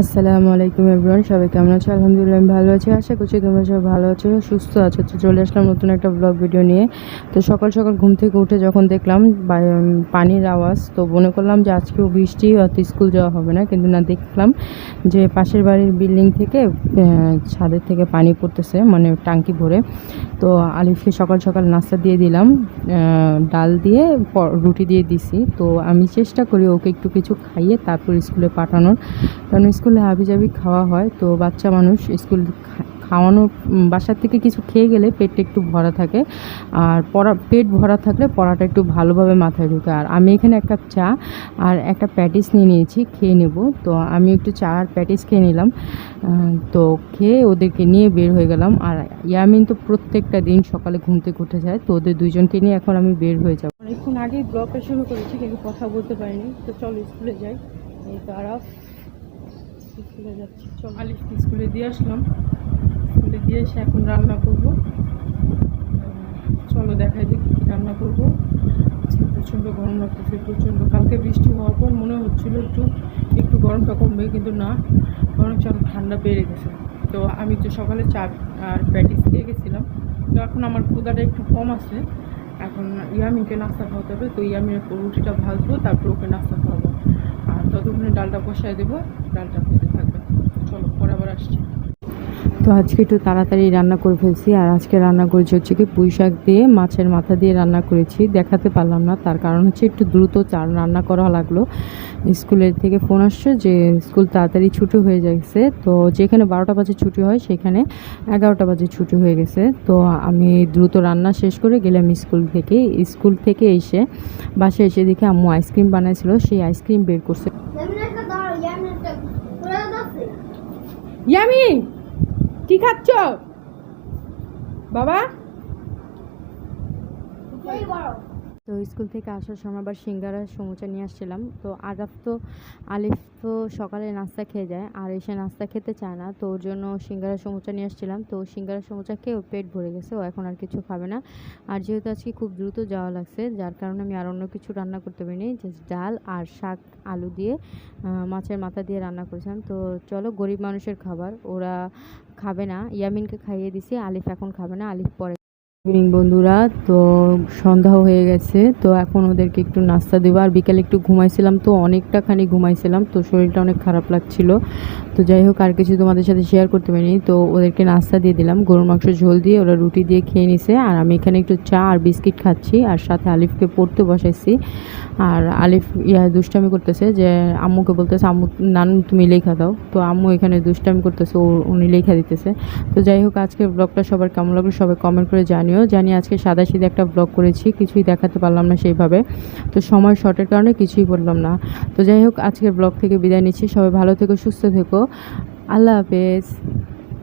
আসসালামু আলাইকুম এভরিওয়ান, সবাই কেমন আছো? আলহামদুলিল্লাহ আমি ভালো আছি। আশা করছি তোমরা সবাই ভালো আছো, সুস্থ আছো। তো চলে আসলাম নতুন একটা ব্লগ ভিডিও নিয়ে। তো সকাল সকাল ঘুম থেকে উঠে যখন দেখলাম পানির আওয়াজ, তো মনে করলাম যে আজকেও বৃষ্টি, হয়তো স্কুল যাওয়া হবে না, কিন্তু না, দেখলাম যে পাশের বাড়ির বিল্ডিং থেকে ছাদের থেকে পানি পড়তেছে মানে টাঙ্কি ভরে। তো আলিফকে সকাল সকাল নাস্তা দিয়ে দিলাম ডাল দিয়ে রুটি দিয়ে দিছি। তো আমি চেষ্টা করি ওকে একটু কিছু খাইয়ে তারপর স্কুলে পাঠানোর। কারণ স্কুলে হাবিজাবি খাওয়া হয়, তো বাচ্চা মানুষ স্কুল খাওয়ানো বাসার থেকে কিছু খেয়ে গেলে পেটটা একটু ভরা থাকে। আর পড়া, পেট ভরা থাকলে পড়াটা একটু ভালোভাবে মাথায় ঢুকে। আর আমি এখানে এক কাপ চা আর একটা প্যাটিস নিয়ে নিয়েছি, খেয়ে নেব। তো আমি একটু চা আর প্যাটিস খেয়ে নিলাম। তো খেয়ে ওদেরকে নিয়ে বের হয়ে গেলাম। আর ইয়ামিন তো প্রত্যেকটা দিন সকালে ঘুম থেকে উঠে যায়, তো ওদের দুইজনকে নিয়ে এখন আমি বের হয়ে যাব। অনেকক্ষণ আগেই ব্লগটা শুরু করেছি, কিন্তু কথা বলতে পারিনি। তো চলো স্কুলে যাই। এই তো আরাফ। স্কুলে যাচ্ছি। চল আলিফকে স্কুলে দিয়ে আসলাম। স্কুলে দিয়ে এসে এখন রান্না করব। চলো দেখাই দেখি রান্না করব। প্রচণ্ড গরম লাগতেছে, প্রচণ্ড। কালকে বৃষ্টি হওয়ার পর মনে হচ্ছিল একটু একটু গরমটা কমবে, কিন্তু না। বরং আরও ঠান্ডা বেড়ে গেছে। তো আমি তো সকালে চা আর প্যাটিস খেয়ে গেছিলাম। তো এখন আমার ক্ষুদাটা একটু কম আছে। এখন ইয়ামিনকে নাস্তা খাওয়াতে হবে। তো ইয়ামিনের রুটিটা ভাজবো, তারপর ওকে নাস্তা খাওয়াবো। আর ততক্ষণে ডালটা বসায় দেবো, ডালটা হতে থাকবে চলো পরে আবার আসছি। তো আজকে একটু তাড়াতাড়ি রান্না করে ফেলছি, আর আজকে রান্না করেছি হচ্ছে কি পুঁই শাক দিয়ে মাছের মাথা দিয়ে রান্না করেছি। দেখাতে পারলাম না, তার কারণ হচ্ছে একটু দ্রুত চার রান্না করা লাগল। স্কুলের থেকে ফোন আসছে যে স্কুল তাড়াতাড়ি ছুটি হয়ে যাচ্ছে তো যেখানে বারোটা বাজে ছুটি হয় সেখানে এগারোটা বাজে ছুটি হয়ে গেছে। তো আমি দ্রুত রান্না শেষ করে গেলাম স্কুল থেকে। স্কুল থেকে এসে বাসায় এসে দেখে আম্মু আইসক্রিম বানাইছিল, সেই আইসক্রিম বের করছে। ইয়ামি কি খাচ্ছ বাবা. তো স্কুল থেকে আসার সময় আবার সিঙ্গারা, সমুচা নিয়ে আসছিলাম। তো আজাব তো, আলিফ তো সকালে নাস্তা খেয়ে যায়, আর এসে নাস্তা খেতে চায় না। তো ওর জন্য সিঙ্গারা, সমুচা নিয়ে আসছিলাম। তো সিঙ্গারা, সমুচা খেয়ে ওর পেট ভরে গেছে। ও এখন আর কিছু খাবে না। আর যেহেতু আজকে খুব দ্রুত যাওয়া লাগছে, যার কারণে আমি আর অন্য কিছু রান্না করতে পারিনি। জাস্ট ডাল আর শাক, আলু দিয়ে মাছের মাথা দিয়ে রান্না করেছিলাম। তো চলো গরিব মানুষের খাবার, ওরা খাবে না। ইয়ামিনকে খাইয়ে দিছি, আলিফ এখন খাবে না, আলিফ পরে ইভিনিং বন্ধুরা। তো সন্ধ্যা হয়ে গেছে, তো এখন ওদেরকে একটু নাস্তা দেবো। আর বিকালে একটু ঘুমাইছিলাম তো অনেকটা খানি ঘুমাইছিলাম, তো শরীরটা অনেক খারাপ লাগছিল। তো যাই হোক, আর কিছু তোমাদের সাথে শেয়ার করতে পারিনি। তো ওদেরকে নাস্তা দিয়ে দিলাম। গরুর মাংস ঝোল দিয়ে ওরা রুটি দিয়ে খেয়ে নিছে। আর আমি এখানে একটু চা আর বিস্কিট খাচ্ছি, আর সাথে আলিফকে পড়তে বসাইছি। আর আলিফ ইয়া দুষ্টামি করতেছে যে, আম্মুকে বলতেছে, আম্মু, নানু, তুমি লেখা দাও। তো আম্মু এখানে দুষ্টামি করতেছে, ও, উনি লেখা দিতেছে। তো যাই হোক, আজকের ব্লগটা সবার কেমন লাগল সবাই কমেন্ট করে জানিও। জানি আজকে সাদা সিধে একটা ব্লগ করেছি, কিছুই দেখাতে পারলাম না সেইভাবে। তো সময় শর্টের কারণে কিছুই বললাম না। তো যাই হোক, আজকের ব্লগ থেকে বিদায় নিচ্ছি। সবাই ভালো থেকো, সুস্থ থেকো। আল্লাহ হাফেজ।